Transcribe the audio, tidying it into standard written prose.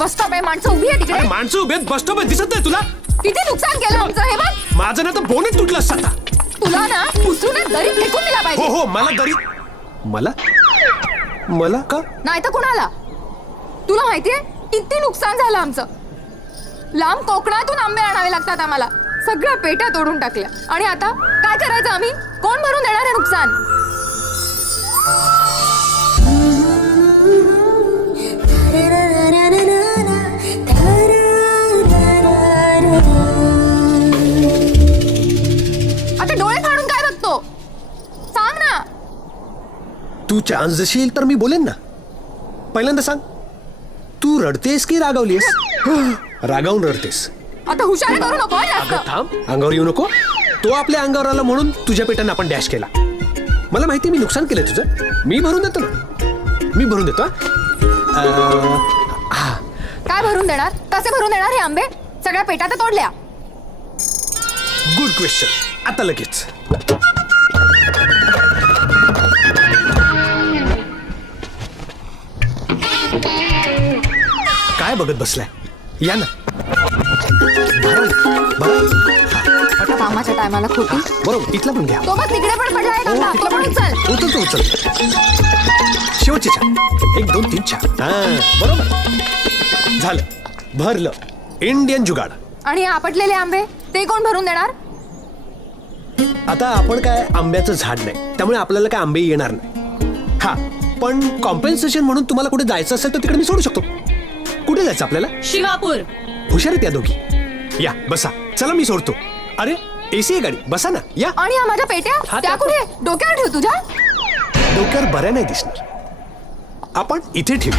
Bus stop आहे, माणसं उभी आहे तिकडे. माणसं उभे बस स्टॉप दिसत नाही तुला? किती नुकसान केलं आमचं हे बघ. माझं ना तर बोनच तुटलं असतं. तुला ना उचलून दरीत फेकून दिला हो पाहिजे. हो मला दरी मला मला का नाही तर कुणाला? तुला माहितीये किती नुकसान झालं आमचं. लांब कोकणातून आंबे आणावे लागतात आम्हाला. सगळ्या पेट्या तोडून टाकल्या आणि आता काय करायचं आम्ही? कोण भरून देणार आहे नुकसान? आता डोळे फाडून काय बघतो? सांग ना. तू चान्स देशील तर मी बोलेन ना. पहिल्यांदा सांग, तू रडतेस की रागावलीस? रागावून रडतेस. आता हुशारी करू नको हं जास्त. थांब, अंगावर येऊ नको. तो आपल्या अंगावर आला म्हणून तुझ्या पेटानं आपण डॅश केला. मला माहिती मी नुकसान केलंय तुझं. मी भरून देतो ना, मी भरून देतो. काय भरून देणार? कसे भरून देणार हे आंबे? सगळ्या पेट्या तर तोडल्या. Good question. आता लगेच. काय बघत बसलाय? या ना. कामाच्या टायमाला खोटी. बरोबर, इथला पण घ्या. तो बघ तिकडे पण पडलाय का? तो पण उचल. उचल तो उचल. शेवटची छान. 1 2 3 4. बरोबर झालं. भरलं. इंडियन जुगाड. आणि हे आपटलेले आंबे ते कोण भरून देणार? आता आपण काय आंब्याचं झाड नाही, त्यामुळे आपल्याला काय आंबे येणार नाही. हा, पण कॉम्पेन्सेशन म्हणून तुम्हाला कुठे जायचं असेल तर तिकडे मी सोडू शकतो. कुठे जायचं आपल्याला? शिवापूर. हुशार आहेत या दोघी. या बसा. चला मी सोडतो. अरे एसी आहे गाडी, बसा ना. या. आणि या माझ्या पेट्या हा, त्या कुठे? डोक्यावर ठेव तुझ्या. डोक्यावर बऱ्या नाही दिसणार. आपण इथे ठेवू.